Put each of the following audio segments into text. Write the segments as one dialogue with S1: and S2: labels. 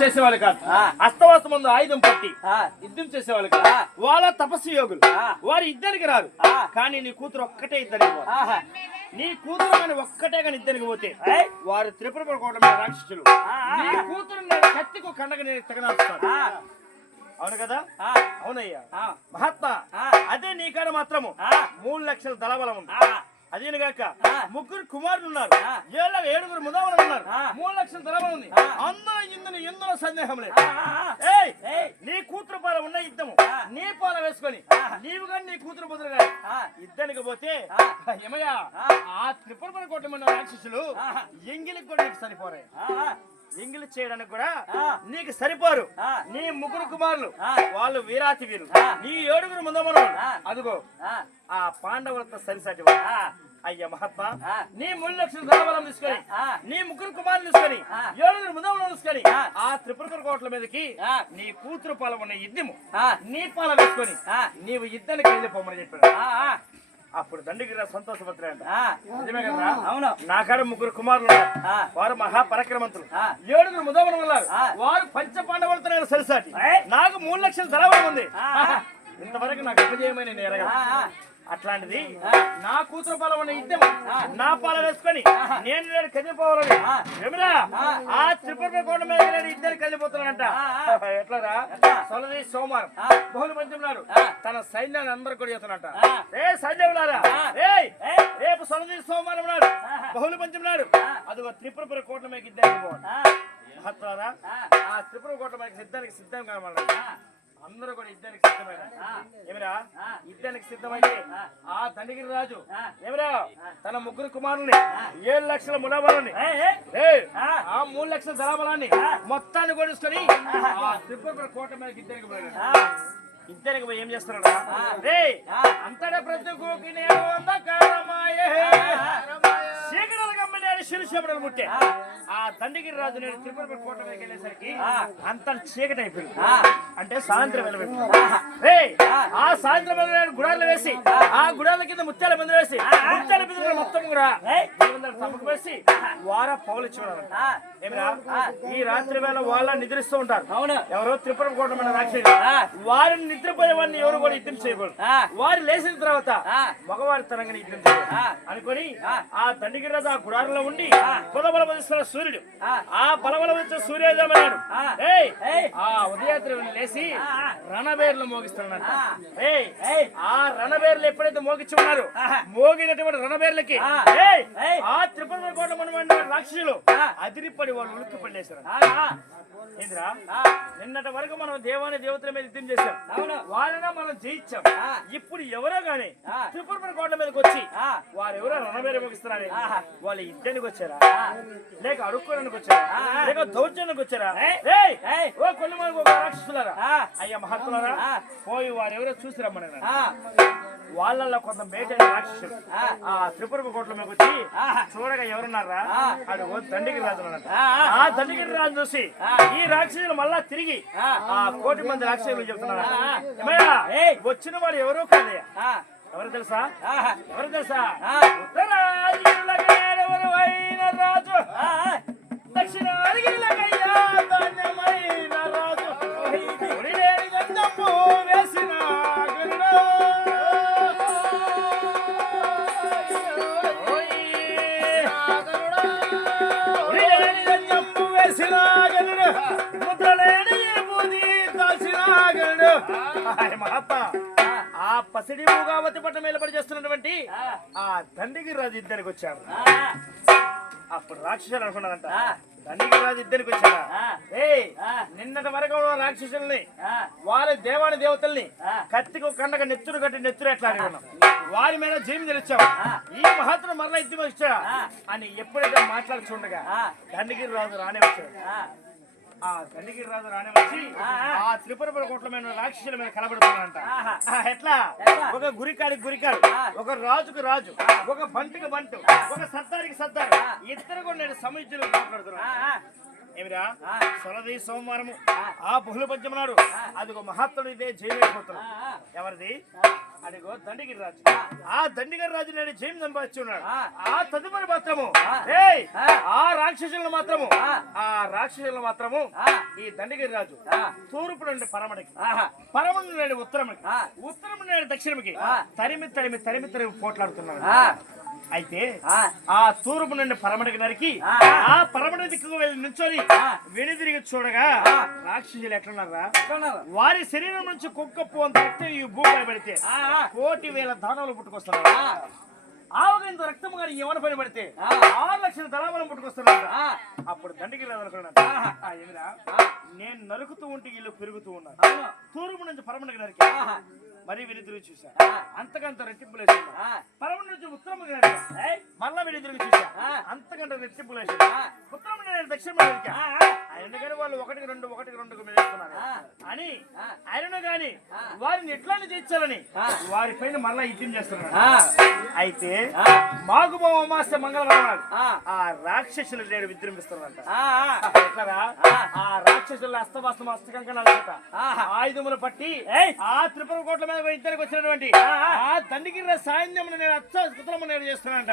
S1: చేసేవాళ్ళు కాదు
S2: ఆ.
S1: అస్తవాసం ముందు ఆయుధం పట్టి యుద్ధం చేసేవాళ్ళు కాదు. వాళ్ళ తపస్సు యోగులు. వారు ఇద్దరికి రారు
S2: ఆ.
S1: కానీ నీ కూతురు ఒక్కటే ఇద్దరికి. నీ కూతురు కానీ ఒక్కటే కానీ ఇద్దరికి పోతే. వారు త్రిపుర మీద రాక్షసులు నీ. కూతురు కత్తికు కండగ నేను తగనాస్తాను అవును కదా అవునయ్యా
S2: ఆ.
S1: మహాత్మా. అదే నీ కాడ మాత్రము
S2: ఆ.
S1: మూడు లక్షల దళబలం ఉంది అదేనుగాక. ముగ్గురు కుమారులు ఉన్నారు. ఏళ్ళ ఏడుగురు ముదాములు ఉన్నారు. మూడు లక్షల దళబలం ఉంది. అందరూ సందేహం లేదు. నీ కూతురు పాల ఉన్న
S2: ఆ.
S1: నీ పాల వేసుకొని. నీవు కానీ నీ కూతురు బదులు కానీ. ఇద్దరికి పోతే. ఏమయ్యా
S2: ఆ.
S1: ఆ త్రిపుర కోట మంది రాక్షసులు. ఎంగిలికి కూడా నీకు సరిపోరాయి ఎంగిలి చేయడానికి కూడా. నీకు సరిపోరు
S2: ఆ.
S1: నీ ముగ్గురు కుమారులు. వాళ్ళు వీరాతి వీరు. నీ ఏడుగురు ముందమను. అదిగో
S2: ఆ,
S1: పాండవులతో సరిసాటి. అయ్యా మహాత్మా. నీ మూడు లక్షల ధనబలం తీసుకొని
S2: ఆ.
S1: నీ ముగ్గురు కుమారులు తీసుకొని. ఏడుగురు ముదములు తీసుకొని
S2: ఆ.
S1: ఆ త్రిపుర కోట్ల మీదకి. నీ కూతురు పాల ఉన్న యుద్ధము
S2: ఆ.
S1: నీ పాల వేసుకొని
S2: ఆ.
S1: నీవు యుద్ధానికి వెళ్ళిపోమని చెప్పాడు అప్పుడు దండికి సంతోషపత్రాయంట
S2: ఆ.
S1: నిజమే కదరా
S2: అవును
S1: నా కాడ ముగ్గురు కుమారులు. వారు మహాపరక్రమంతులు
S2: ఆ.
S1: ఏడుగురు ఉన్నారు
S2: ఆ.
S1: వారు పంచ పాండవులతో సరిసాటి. నాకు మూడు లక్షల ధనబలం ఉంది. ఇంతవరకు నాకు అప్పజేయమని నేను ఎరగను. అట్లాంటిది. నా కూతురు పాల ఉన్న
S2: ఆ.
S1: నా పాల వేసుకొని. నేను నేను కదిలిపోవాలని. ఏమిరా
S2: ఆ.
S1: త్రిపుర కోట మీద నేను ఇద్దరు కదిలిపోతున్నానంట. ఎట్లరా
S2: ఎట్లా?
S1: సొలది సోమవారం. బహుళ మంత్రున్నారు
S2: ఆ.
S1: తన సైన్యాన్ని అందరూ కూడా చేస్తున్నట్ట
S2: ఆ.
S1: ఏ ఏయ్. రేపు సొలది సోమవారం
S2: ఆహా.
S1: బహుళ నాడు
S2: ఆ.
S1: అదిగో త్రిపుర కోట మీద ఇద్దరు మహత్వారా
S2: ఆ.
S1: త్రిపుర కోట మీద సిద్ధానికి సిద్ధం కావాలి. అందరూ కూడా ఇద్దరికి సిద్ధమైన. ఏమిరా
S2: ఆ.
S1: ఇద్దరికి సిద్ధమైతే
S2: ఆ.
S1: దండగిరి రాజు. ఏమిరా తన ముగ్గురు కుమారుల్ని ఏడు లక్షల ములాబలాన్ని
S2: ఆ.
S1: మూడు లక్షల ధరాబలాన్ని. మొత్తాన్ని కొడుచుకొని ఆ త్రిపుర కోట మీదకి ఇద్దరికి పోయాడు ఇద్దరికి పోయి ఏం చేస్తున్నాడు. రే. అంతటా బ్రతుకుకి నేను అంధకారమాయే చీకటలు శిరుశబడలు ముట్టే
S2: ఆ.
S1: దండగిరి రాజు నేను త్రిపుర కోట మీదకి వెళ్ళేసరికి. అంత చీకటి అయిపోయింది. అంటే సాయంత్రం వెళ్ళబెట్టి
S2: ఆ.
S1: సాయంత్రం వేళ నేను గుడాలు వేసి ఆ గుడాల కింద ముత్యాల మంది వేసి ముత్యాల బిందులు మొత్తం కూడా. తమకు వేసి వార పౌలు ఈ రాత్రి వేళ వాళ్ళ నిద్రిస్తూ ఉంటారు
S2: అవును
S1: ఎవరో త్రిపుర కోట మీద రాక్షసులు
S2: ఆ.
S1: వారిని నిద్రపోయే వారిని ఎవరు కూడా యుద్ధం చేయకూడదు. వారు లేచిన తర్వాత. మగవారి తరంగా యుద్ధం చేయాలి. అనుకొని
S2: ఆ.
S1: ఆ దండిగిరి రాజు ఆ గుడారంలో ఉండి బలబల వదిస్తున్న సూర్యుడు
S2: ఆ.
S1: ఆ బలబల వచ్చే సూర్యోదయమన్నాడు
S2: ఆ.
S1: ఉదయాత్రి లేచి. రణబేర్లు మోగిస్తున్నాడంట
S2: ఆ.
S1: రణబేర్లు ఎప్పుడైతే మోగించి ఉన్నారు. మోగినటువంటి రణబేర్లకి
S2: ఆ.
S1: త్రిపుర కోట రాక్షసులు. అదిరిపడి వాళ్ళు ఉలిక్కి పడేశారు. ఏంద్రా. నిన్నటి వరకు మనం దేవాని దేవతల మీద యుద్ధం చేశాం
S2: అవును
S1: వాళ్ళనే మనం జయించాం. ఇప్పుడు ఎవరో గాని. త్రిపుర కోట మీదకి వచ్చి
S2: ఆ.
S1: వారు ఎవరో రణబేర ముగిస్తున్నారని. వాళ్ళు యుద్ధానికి వచ్చారా. లేక అడుక్కోడానికి వచ్చారా. లేక దౌర్జన్యానికి వచ్చారా. ఓ కొల్లు మనకు ఒక రాక్షసులారా. అయ్యా మహాత్ములారా. పోయి వారు ఎవరో చూసి రమ్మని. వాళ్ళల్లో కొంత మేట రాక్షసులు
S2: ఆ.
S1: ఆ త్రిపుర కోట్ల మీద వచ్చి. చూడగా ఎవరున్నారా. అది ఓ దండిగిరి రాజు అన్నమాట
S2: ఆ,
S1: దండిగిరి రాజు చూసి. ఈ రాక్షసులు మళ్ళా తిరిగి
S2: ఆ.
S1: కోటి మంది రాక్షసులు చెప్తున్నారు. వచ్చిన వాడు ఎవరో కాదయ్యా. ఎవరు తెలుసా. ఎవరు తెలుసా
S2: ఆ.
S1: ఉత్తరాదిగిరులకైనవరు రాజు
S2: ఆ, ఆ.
S1: ధాన్యమైన రాజు ఉడిలేని గంధపు వేసిన గరుడు. ఉడిలేని గంధపు వేసిన గరుడు. ముద్రలేని బూది మహాత్మా ఆ పసిడి భూగావతి పట్టం మీద చేస్తున్నటువంటి
S2: ఆ.
S1: దండిగిరి రాజు ఇద్దరికి వచ్చాడు. అప్పుడు రాక్షసులు అనుకున్నారంట. దండిగిరి రాజు ఇద్దరికి. ఏయ్
S2: ఆ.
S1: నిన్నటి వరకు రాక్షసుల్ని. వారి దేవాని దేవతల్ని. కత్తికి కండగ నెత్తురు కట్టి నెత్తురు ఎట్లా వారి మీద జీవి తెలిచావు. ఈ మహాత్ముడు మరలా ఇద్దరు వచ్చాడా
S2: ఆ.
S1: అని ఎప్పుడైతే మాట్లాడుతుండగా
S2: ఆ.
S1: దండిగిరి రాజు రానే వచ్చాడు
S2: ఆ.
S1: దండిగిరి రాజు వచ్చి
S2: ఆ, ఆ.
S1: ఆ త్రిపుర కోట్ల మీద రాక్షసుల మీద. ఆ, ఎట్లా? ఒక గురికాడికి గురికాడు. ఒక రాజుకు రాజు ఒక బంటుకు బంటు ఒక సర్దారికి సర్దారు
S2: ఆ.
S1: ఇద్దరు కూడా నేను మాట్లాడుతున్నాను
S2: ఆ.
S1: ఏమిరా. సొలది సోమవారము
S2: ఆ.
S1: బహుళ పంచమ నాడు అదిగో మహాత్ముడు ఇదే
S2: ఆ.
S1: ఎవరిది అదిగో దండిగిరి రాజు ఆ దండిగిరి రాజు నేడు జైలు సంపాదించున్నాడు
S2: ఆ.
S1: ఆ తదుపరి మాత్రము
S2: ఆ.
S1: రాక్షసులను మాత్రము
S2: ఆ.
S1: రాక్షసులను మాత్రము. ఈ దండిగిరి రాజు. తూర్పు నుండి పరమడికి. పరముడు నేడు ఉత్తరముకి
S2: ఆ.
S1: ఉత్తరము నేడు దక్షిణముకి. తరిమి తరిమి తరిమి తరిమి పోట్లాడుతున్నాడు. అయితే
S2: ఆ.
S1: తూర్పు నుండి పరమడికి నరికి
S2: ఆ.
S1: పరమడి దిక్కుకు వెళ్ళి నుంచొని. వెనుదిరిగి చూడగా. రాక్షసులు ఎట్లున్నారా? వారి శరీరం నుంచి కుక్కప్పు అంత రక్తం ఈ భూమిపై పెడితే. కోటి వేల దానాలు పుట్టుకొస్తున్నారు
S2: ఆ.
S1: ఆవగింత రక్తము కానీ ఎవరి పని పడితే. ఆరు లక్షల దళాబలం పుట్టుకొస్తున్నారు
S2: ఆ.
S1: అప్పుడు దండికి. నేను నరుకుతూ ఉంటే ఇల్లు పెరుగుతూ ఉన్నాను. తూర్పు నుంచి పరమడికి నరికి. మరి వెనుదిరిగి చూసా. అంతకంత రెట్టింపులేసి
S2: ఆ.
S1: పరమడి నుంచి ఏయ్, మళ్ళా వెనుదిరిగి చూసా. అంతకంత రెట్టింపులేసి
S2: ఆ.
S1: ఉత్తరం దక్షిణ. ఎందుకని వాళ్ళు ఒకటికి రెండు ఒకటికి రెండుకు మెలుస్తున్నారు
S2: ఆ.
S1: అని
S2: ఆ.
S1: ఆయనను గాని. వారిని ఎట్లా చేయించాలని. వారి పైన మళ్ళా యుద్ధం చేస్తున్నాడు. అయితే. మాగుమ అమాస్య మంగళవారం
S2: ఆ.
S1: రాక్షసులు నేడు విజృంభిస్తున్నారంట
S2: ఆ.
S1: రాక్షసుల అస్తవాస్తం అస్తకంకణాలు చేత
S2: ఆహా.
S1: ఆయుధములు పట్టి. ఆ త్రిపుర కోట్ల మీద ఇద్దరికి వచ్చినటువంటి
S2: ఆ.
S1: దండిగిరి సాయంత్రం నేను అచ్చ కుతలము నేను చేస్తున్నానంట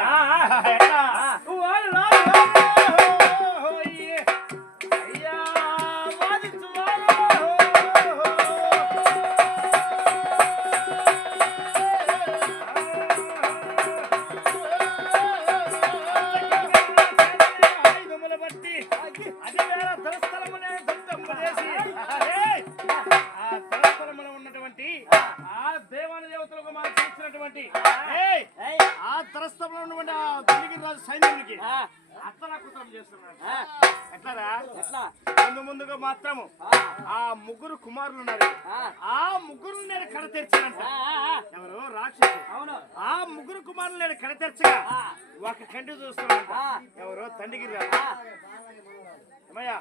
S1: చేస్తున్నాడు. ఎట్లారా
S2: ఎట్లా?
S1: ముందు ముందుగా మాత్రము
S2: ఆ.
S1: ముగ్గురు కుమారులు ఉన్నారు
S2: ఆ.
S1: ముగ్గురు నేను కడ తెరిచానంట. ఎవరు రాక్షసు
S2: అవును.
S1: ఆ ముగ్గురు కుమారులు నేను కడ తెరచగా. ఒక కంటి చూస్తున్నానంట
S2: ఆ.
S1: ఎవరు తండ్రికి
S2: ఆ.
S1: ఏమయ్యా